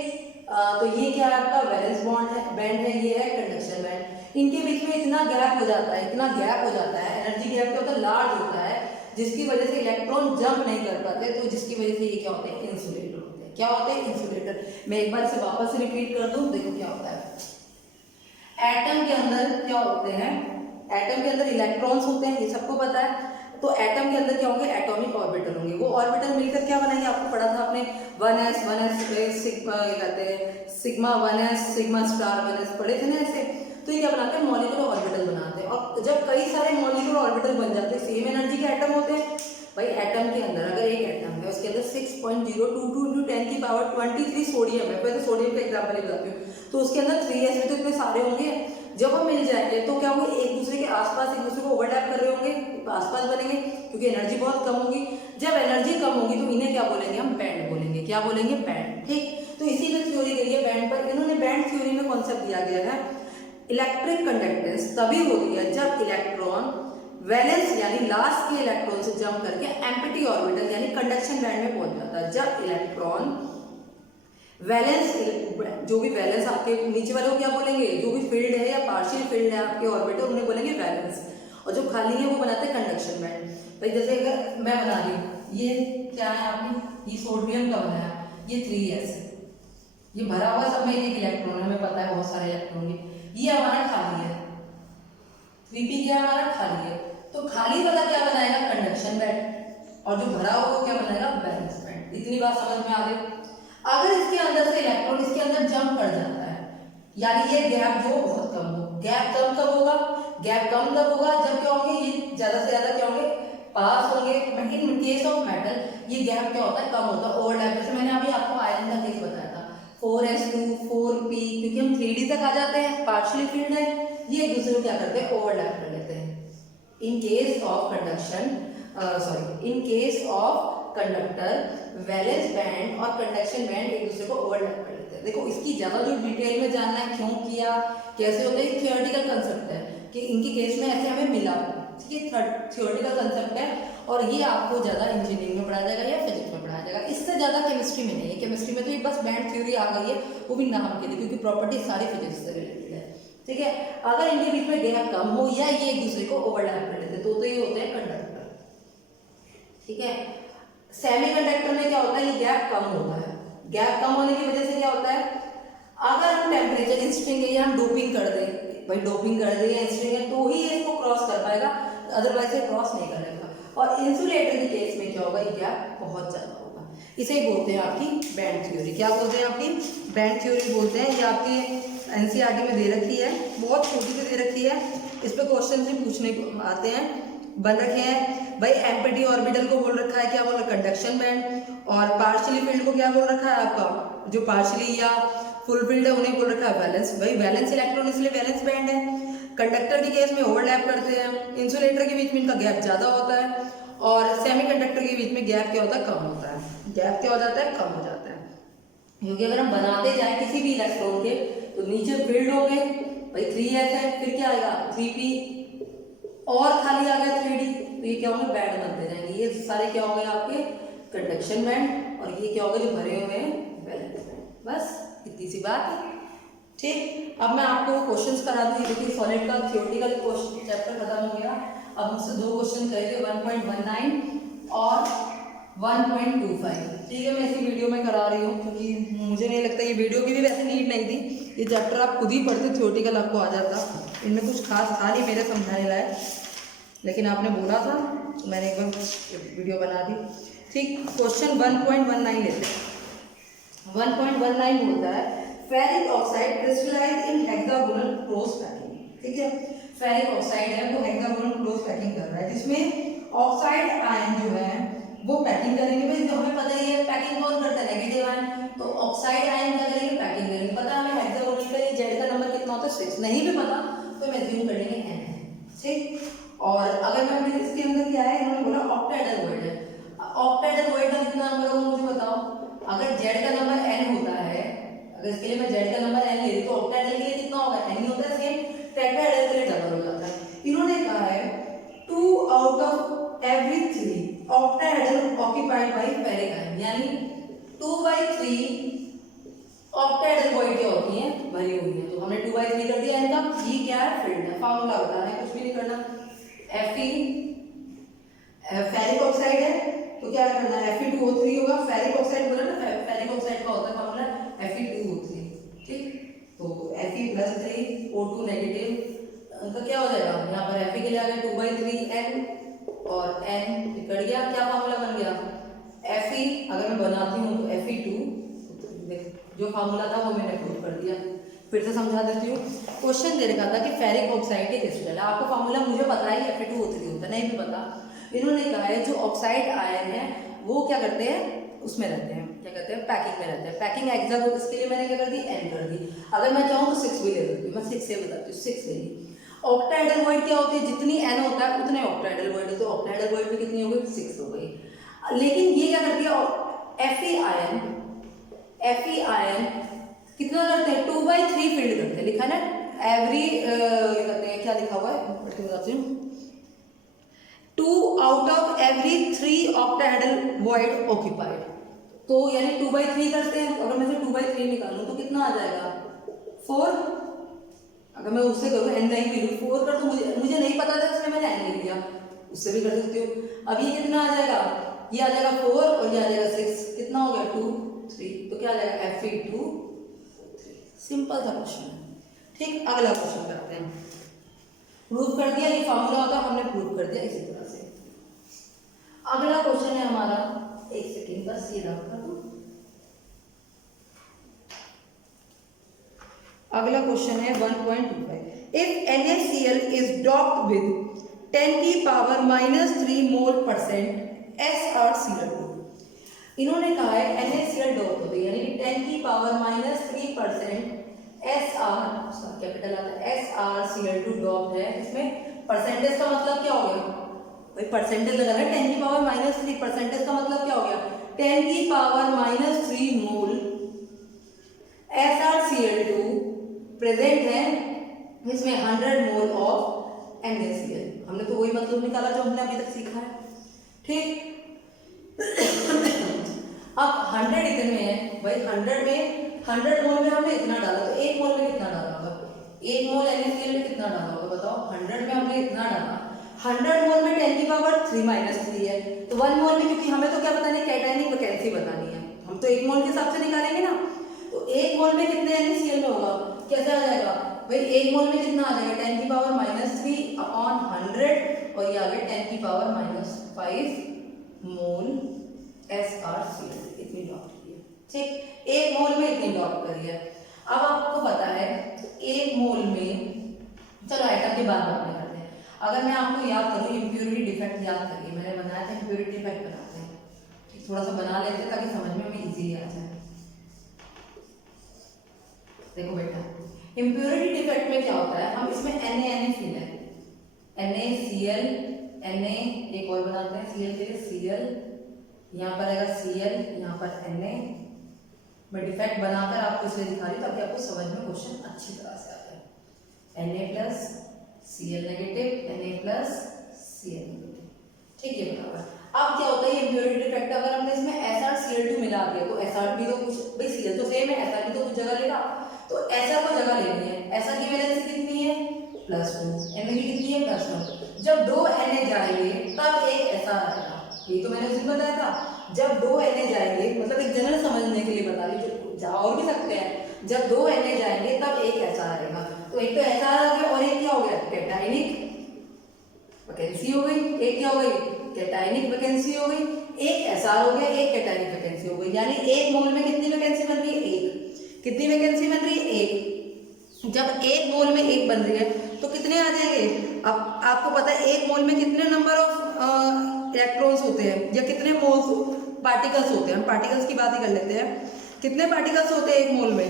तो ये क्या है आपका वैलेंस बॉन्ड है, बैंड है, ये है कंडक्शन बैंड। इनके बीच में इतना गैप हो जाता है, इतना गैप हो जाता है, एनर्जी गैप क्या होता है, लार्ज होता है, जिसकी वजह से इलेक्ट्रॉन जंप नहीं कर पाते, तो जिसकी वजह से ये क्या होते हैं, इंसुलेटर होते हैं। क्या होते हैं, इंसुलेटर। मैं एक बार से वापस रिपीट कर दूं, देखो क्या होता है। एटम के अंदर क्या होते हैं, एटम के अंदर इलेक्ट्रॉन्स होते हैं, ये सबको पता है। तो एटम के अंदर क्या होंगे, एटॉमिक ऑर्बिटल होंगे, वो ऑर्बिटल मिलकर क्या बनाएंगे, आपको पढ़ा था आपने 1s सिग्मा, ये कहते हैं sigma 1s sigma star 1s, पढ़े थे ना ऐसे। तो ये क्या बनाते हैं, मॉलिक्यूलर ऑर्बिटल बनाते हैं। और जब कई सारे मॉलिक्यूलर ऑर्बिटल बन जाते हैं, सेम एनर्जी के एटम होते हैं भाई, एटम के अंदर अगर एक एटम है, उसके अंदर 6.022 × 10 की पावर 23 सोडियम है, पहले सोडियम का एग्जांपल बताती हूँ, तो उसके अंदर 3s में तो इतने सारे होंगे, जब हम मिल जाएंगे तो क्या होंगे, एक दूसरे के आसपास एक दूसरे को ओवरलैप कर रहे होंगे, तो आसपास बनेंगे, क्योंकि एनर्जी बहुत कम होगी। जब एनर्जी कम होगी तो इन्हें क्या बोलेंगे, हम बैंड बोलेंगे। क्या बोलेंगे, बैंड। ठीक, तो इसी में थ्योरी करिए बैंड पर। इन्होंने बैंड थ्योरी में कॉन्सेप्ट दिया गया है, इलेक्ट्रिक कंडक्टेंस तभी होती है जब इलेक्ट्रॉन वैलेंस यानी लास्ट के इलेक्ट्रॉन से जंप करके एम्प्टी ऑर्बिटल यानी कंडक्शन बैंड में पहुंच जाता है। जब इलेक्ट्रॉन वैलेंस, जो भी वैलेंस आपके नीचे वाले को क्या बोलेंगे, जो भी फील्ड है या पार्शियल फील्ड है आपके ऑर्बिटल, उन्हें बोलेंगे वैलेंस, और जो खाली है वो बनाते हैं कंडक्शन बैंड। भाई जैसे अगर मैं बना रही हूँ, ये क्या है आपने, ये सोडियम का बनाया, ये 3s, ये भरा हुआ सब में एक इलेक्ट्रॉन, हमें पता है बहुत सारे इलेक्ट्रॉन है, ये हमारा खाली है, 3p क्या हमारा खाली है, तो खाली वाला क्या बनाएगा, कंडक्शन बैंड, और जो भरा हुआ क्या बनाएगा, वैलेंस बैंड। इतनी बात समझ में आ गई। अगर इसके अंदर से इलेक्ट्रॉन इसके अंदर जंप कर जाता है, यानी ये गैप जो बहुत कम हो, गैप कम कब होगा, गैप कम तब होगा जब क्या होंगे, ये ज्यादा से ज्यादा क्या होंगे, पास होंगे। इन केस ऑफ मेटल ये गैप क्या होता है, कम होता है, ओवरलैप। जैसे मैंने अभी आपको आयरन का केस बताया था, 4s2 4p, क्योंकि हम 3d तक आ जाते हैं, पार्शियली फील्ड है, ये एक दूसरे को क्या करते हैं, ओवरलैप कर लेते हैं। In case of conduction sorry, in case of conductor valence band और कंडक्शन बैंड एक दूसरे को ओवरलैप कर लेते हैं। देखो इसकी ज़्यादा जो डिटेल में जानना है क्यों किया, कैसे होता है, थियोरेटिकल कंसेप्ट है कि इनके केस में ऐसे हमें मिला, ठीक है, थियोरेटिकल कंसेप्ट है और ये आपको ज़्यादा इंजीनियरिंग में पढ़ाया जाएगा या फिजिक्स में पढ़ाया जाएगा, इससे ज़्यादा केमिस्ट्री में नहीं है। केमिस्ट्री में तो ये बस बैंड थ्योरी आ गई है, वो भी नाम के लिए, क्योंकि प्रॉपर्टी सारी फिजिक्स से रिलेटेड है, ठीक है। अगर इनके बीच में गैप कम हो या ये एक दूसरे को ओवरलैप कर लेते तो ये होते हैं कंडक्टर, ठीक है। सेमीकंडक्टर में क्या होता है, ये गैप कम होता है। गैप कम होने की वजह से क्या होता है, अगर हम टेम्परेचर इंस्ट्रिंग है या हम डोपिंग कर दें, भाई डोपिंग कर दें या इंस्ट्रिंग है तो ही इसको क्रॉस कर पाएगा, अदरवाइज ये क्रॉस नहीं करेगा। और इंसुलेटर के केस में क्या होगा, ये गैप बहुत ज्यादा होगा। इसे ही बोलते हैं आपकी बैंड थ्योरी। क्या बोलते हैं, आपकी बैंड थ्योरी बोलते हैं। ये आपके एनसीईआरटी में दे रखी है, बहुत छोटी सी दे रखी है, इस पे क्वेश्चन भी पूछने आते हैं, बन रखे हैं। भाई एम्प्टी ऑर्बिटल को बोल रखा है, क्या बोल रखा है, कंडक्शन बैंड। और पार्शियली फील्ड को क्या बोल रखा है, आपका जो पार्शियली या फुल फील्ड है उन्हें बोल रखा है वैलेंस। भाई वैलेंस इलेक्ट्रॉन इसलिए वैलेंस बैंड है। कंडक्टर के केस में ओवरलैप करते हैं, इंसुलेटर के बीच में इनका गैप ज्यादा होता है, और सेमीकंडक्टर के बीच में गैप क्या होता है, कम होता है। गैप क्या हो जाता है, कम हो जाता है, क्योंकि अगर हम बनाते जाए किसी भी इलेक्ट्रॉन के तो नीचे फील्ड होंगे, भाई 3s है, फिर क्या आएगा 3p, और खाली आ गया 3d, तो ये क्या होंगे, बैंड बनते जाएंगे। ये सारे क्या हो गए आपके कंडक्शन बैंड, और ये क्या हो गए जो भरे हुए हैं वैलेंस बैंड। बस इतनी सी बात है, ठीक। अब मैं आपको क्वेश्चंस करा दूं। ये देखिए सॉलिड का थ्योरेटिकल क्वेश्चन चैप्टर खत्म हो गया। अब मुझसे दो क्वेश्चन करेंगे, 1.19 और 1.25, ठीक है। मैं इसी वीडियो में करा रही हूँ क्योंकि मुझे नहीं लगता, ये वीडियो की भी वैसे नीड नहीं थी, ये चैप्टर आप खुद ही पढ़ते, थ्योरेटिकल आपको आ जाता, इनमें कुछ खास था नहीं मेरे समझाने लायक, लेकिन आपने बोला था तो मैंने एक बार वीडियो बना दी, ठीक। क्वेश्चन 1.19 लेते हैं। 1.19 बोलता है फेरिक ऑक्साइड क्रिस्टलाइज इन हेक्सागोनल क्लोज पैकिंग, ठीक है। फेरिक ऑक्साइड है वो हेक्सागोनल क्लोज पैकिंग कर रहा है, जिसमें ऑक्साइड आयन जो है वो पैकिंग करेंगे। भाई तो हमें पता ही है पैकिंग कौन करता है, नेगेटिव आयन, तो ऑक्साइड आयन क्या करेंगे, पैकिंग करेंगे। पता है हमें हेक्सागोनल का ये जेड का नंबर कितना होता है, 6, नहीं भी पता तो मैं अज्यूम कर लेंगे n है, ठीक। और अगर मैं इसके अंदर क्या है, इन्होंने बोला ऑक्टाहेड्रल वॉइड है, ऑक्टाहेड्रल वॉइड का कितना नंबर होगा मुझे बताओ। अगर जेड का नंबर n होता है, अगर इसके लिए मैं जेड का नंबर n ले रही तो ऑक्टाहेड्रल के लिए कितना होगा, n ही होता है, सेम। टेट्राहेड्रल के लिए डबल हो जाता है। इन्होंने कहा है 2 out of every 3 octahedral occupied by ferric ion, यानी 2/3 ऑक्टाहेड्रल वॉइड क्या होती है, भरी हुई है। तो हमने 2/3 कर दिया इनका। ये क्या है, फील्ड है, फार्मूला बताना है, कुछ भी नहीं करना। Fe फेरिक ऑक्साइड है तो क्या करना है, Fe2O3 होगा। फेरिक ऑक्साइड बोला ना, फेरिक ऑक्साइड का होता है फार्मूला Fe2O3, ठीक। तो Fe+3O2 नेगेटिव, तो क्या हो जाएगा, यहाँ पर Fe के लिए आ गया 2/3n और n कट गया, क्या फार्मूला बन गया Fe। अगर मैं बनाती हूँ तो Fe2, जो फार्मूला था वो मैंने प्रूव कर दिया। फिर से समझा देती हूँ। क्वेश्चन दे रखा था कि फेरिक ऑक्साइड के क्रिस्टल है, आपको फार्मूला मुझे पता है Fe2O3 होता है, नहीं भी पता। इन्होंने कहा है जो ऑक्साइड आयन है वो क्या करते हैं, उसमें रहते हैं, क्या कहते हैं, पैकिंग में रहते हैं। पैकिंग हेक्सागोनल, इसके लिए मैंने क्या कर दी, n कर दी। अगर मैं चाहूँ तो 6 भी ले सकती हूँ, मैं 6 से बताती हूँ, 6 ले ली। ऑक्टाहेड्रल वॉइड क्या होती है, जितनी n होता है उतने ऑक्टाहेड्रल वॉइड है, तो ऑक्टाहेड्रल वॉइड में कितनी हो गई, 6 हो गई। लेकिन ये क्या करती है, Fe आयन कितना करते हैं, 2/3 फील्ड करते हैं, लिखा है ना एवरी, ये करते हैं, क्या लिखा हुआ है बताती हूँ, 2 out of every 3 octahedral void occupied, तो यानी 2/3 करते हैं। अगर मैं से 2/3 निकालूं तो कितना आ जाएगा, 4। अगर मैं उससे करूँ n नहीं भी लूँ, 4 कर, तो मुझे नहीं पता था इसलिए मैंने n ले लिया, उससे भी कर सकती हूँ। अब ये कितना आ जाएगा, ये आ जाएगा 4 और ये आ जाएगा 6, कितना हो गया 2 3, तो क्या आ जाएगा Fe2। सिंपल सा क्वेश्चन है, ठीक। अगला क्वेश्चन करते हैं। प्रूव कर दिया, ये फार्मूला होता है, हमने प्रूव कर दिया इसी तरह से। अगला क्वेश्चन है हमारा, एक सेकेंड बस ये रखा दो। अगला क्वेश्चन है 1.25। If NaCl is doped with 10 की पावर -3 मोल% SrCl2। इन्होंने कहा है NaCl डॉट होती है, यानी 10 की पावर -3% कैपिटल आता है SrCl2 डॉट है। इसमें परसेंटेज का मतलब क्या हो गया, भाई परसेंटेज लगाना है, 10 की पावर -3, परसेंटेज का मतलब क्या हो गया, 10 की पावर -3 मोल SrCl2 प्रेजेंट है, इसमें 100 मोल ऑफ NaCl। हमने तो वही मतलब निकाला जो हमने अभी तक सीखा है, ठीक। अब 100 इतने है भाई, 100 मोल में हमने इतना डाला, तो 1 मोल में कितना डाला होगा, 1 मोल NaCl में कितना डाला होगा बताओ, 100 में हमने इतना डाला, 100 मोल में 10 की पावर 3 है, तो 1 मोल में, क्योंकि हमें तो क्या बतानी है, कैटायनिक वैकेंसी बतानी है, हम तो 1 मोल के हिसाब से निकालेंगे ना, तो 1 मोल में कितने NaCl में होगा, कैसे आ जाएगा भाई, 1 मोल में कितना आ जाएगा, 10 की पावर -3 अपॉन 100, और ये आ गया 10 की पावर -5 मोल SrCl, इतनी ड्रॉप की है, ठीक। 1 मोल में इतनी ड्रॉप करी है। अब आपको पता है 1 मोल में, चलो आइटम की बात करते हैं, अगर मैं आपको याद करूं इम्प्योरिटी डिफेक्ट याद करिए, मैंने बनाया था इम्प्योरिटी डिफेक्ट बनाते हैं, ठीक, थोड़ा सा बना लेते हैं ताकि समझ में हमें इजी आ जाए। देखो बेटा, इम्प्योरिटी डिफेक्ट में क्या होता है, हम इसमें Na फिल है, NaCl, Na एक और बनाते हैं Cl के लिए, Cl यहाँ पर आएगा Cl, यहाँ पर Na, मैं डिफेक्ट बनाकर आपको इसलिए दिखा रही हूँ ताकि आपको समझ में क्वेश्चन अच्छी तरह से आ जाए। Na plus Cl negative, Na plus Cl negative, ठीक है बराबर। अब क्या होता है ये इम्प्योरिटी डिफेक्ट, अगर हमने इसमें SrCl2 मिला दिया तो Sr भी तो कुछ, भाई Cl तो सेम है, Sr भी तो कुछ जगह लेगा, तो Sr को जगह लेनी है, Sr की वैलेंसी कितनी है +2, Na की कितनी है +1, जब 2 Na जाएंगे तब एक Sr आएगा, ये तो मैंने उस दिन बताया था, जब 2 Na जाएंगे, मतलब एक जनरल समझने के लिए बता रही हूँ, जा और भी सकते हैं, जब 2 Na जाएंगे तब एक Sr आएगा, तो एक तो Sr आ गया और एक क्या हो गया, कैटायनिक वैकेंसी हो गई, एक क्या हो गई, कैटायनिक वैकेंसी हो गई, एक Sr हो गया, एक कैटायनिक वैकेंसी हो गई, यानी 1 मोल में कितनी वैकेंसी बन रही है, 1, कितनी वैकेंसी बन रही है, 1, जब 1 मोल में 1 बन रही है तो कितने आ जाएंगे, अब आपको पता है 1 मोल में कितने नंबर ऑफ इलेक्ट्रॉन्स होते हैं, या कितने मोल्स पार्टिकल्स होते हैं, हम पार्टिकल्स की बात ही कर लेते हैं, कितने पार्टिकल्स होते हैं 1 मोल में,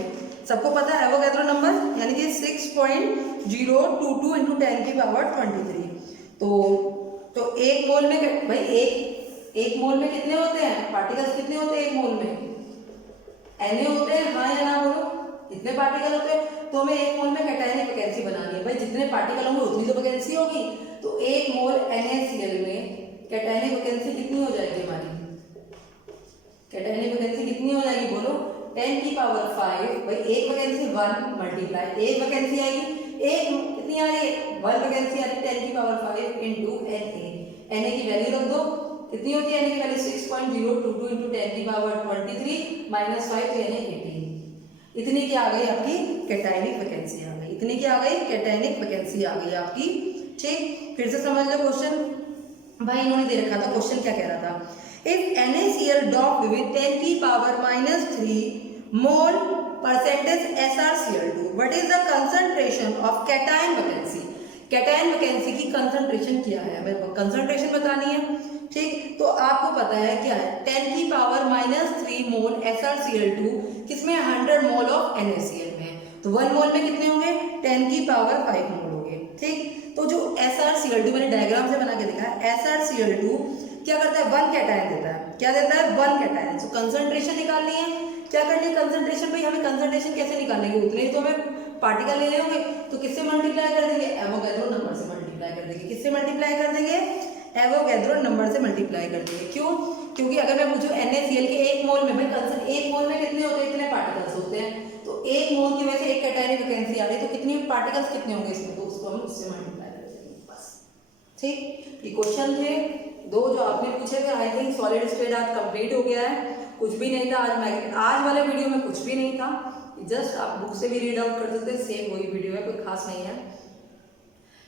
सबको पता है एवोगैड्रो नंबर, यानी कि 6.022 × 10 की पावर 23, तो 1 मोल में भाई एक मोल में कितने होते हैं पार्टिकल्स, कितने होते हैं 1 मोल में, Na होते हैं, हाँ या ना बोलो, इतने पार्टिकल होते हैं, तो हमें 1 मोल में कैटायनिक वैकेंसी बनानी है, भाई जितने पार्टिकल होंगे उतनी तो वैकेंसी होगी, तो 1 मोल NaCl में कैटायनिक वैकेंसी कितनी हो जाएगी हमारी, कैटायनिक वैकेंसी कितनी हो जाएगी बोलो, 10 की पावर 5, भाई एक वैकेंसी 1 मल्टीप्लाई, एक वैकेंसी आएगी, एक कितनी आ रही है 1 वैकेंसी आ रही है, 10 की पावर 5 इंटू Na की वैल्यू रख दो, कितनी होती है Na की वैल्यू 6.022 इंटू 10 की पावर 23 -5, तो यानी 18, इतनी क्या आ गई आपकी कैटायनिक वैकेंसी आ गई, इतनी क्या आ गई कैटायनिक वैकेंसी आ गई आपकी, ठीक। फिर से समझ लो क्वेश्चन, भाई इन्होंने दे रखा था, क्वेश्चन क्या कह रहा था, if NaCl dropped with 10 की power -3 mole percentage SrCl2, what is the concentration of cation vacancy, cation vacancy की कंसंट्रेशन क्या है, हमें कंसंट्रेशन बतानी है, ठीक। तो आपको पता है क्या है, 10 की पावर -3 मोल SrCl2 किसमें 100 मोल ऑफ NaCl में, तो 1 मोल में कितने होंगे 10 की पावर 5 मोल होंगे, ठीक। तो जो SrCl2 मैंने डायग्राम से बना के दिखा है, SrCl2 क्या करता है 1 कैटायन देता है, क्या देता है 1 कैटायन, तो कंसंट्रेशन निकालनी है, क्या करनी है कंसंट्रेशन, भाई हमें कंसंट्रेशन कैसे निकालेंगे, उतने ही तो हमें पार्टिकल लेने होंगे, तो किससे मल्टीप्लाई कर देंगे, एवोगैड्रो नंबर से मल्टीप्लाई कर देंगे, किससे मल्टीप्लाई कर देंगे, एवोगैड्रो नंबर से मल्टीप्लाई कर देंगे, क्यों, क्योंकि अगर मैं पूछूं NaCl के 1 मोल में, भाई 1 मोल में कितने होते हैं, इतने पार्टिकल्स होते हैं, तो 1 मोल की वजह से एक कैटायनिक वैकेंसी आ रही है, तो कितनी पार्टिकल्स कितने होंगे इसमें, तो उसको हम उससे मल्टीप्लाई कर देंगे बस, ठीक। ये क्वेश्चन थे 2 जो आपने पूछे थे, आई थिंक सॉलिड स्टेट आज कंप्लीट हो गया है, कुछ भी नहीं था आज वाले वीडियो में कुछ भी नहीं था, जस्ट आप बुक से भी रीड आउट कर सकते, सेम वही वीडियो है, कोई खास नहीं है।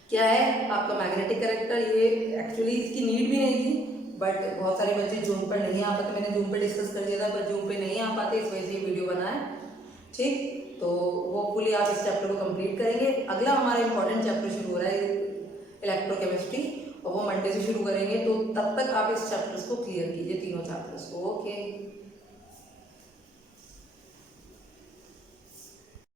क्या है आपका मैग्नेटिक कैरेक्टर, ये एक्चुअली इसकी नीड भी नहीं थी, बट बहुत सारे बच्चे जूम पर नहीं आ पाते, मैंने जूम पर डिस्कस कर दिया था, पर जूम पे नहीं आ पाते, इस वजह से ये वीडियो बना है, ठीक। तो होपफुली आप इस चैप्टर को कंप्लीट करेंगे। अगला हमारा इंपॉर्टेंट चैप्टर शुरू हो रहा है इलेक्ट्रोकेमिस्ट्री, और वो मंडे से शुरू करेंगे, तो तब तक आप इस चैप्टर्स को क्लियर कीजिए, तीनों चैप्टर्स को, ओके।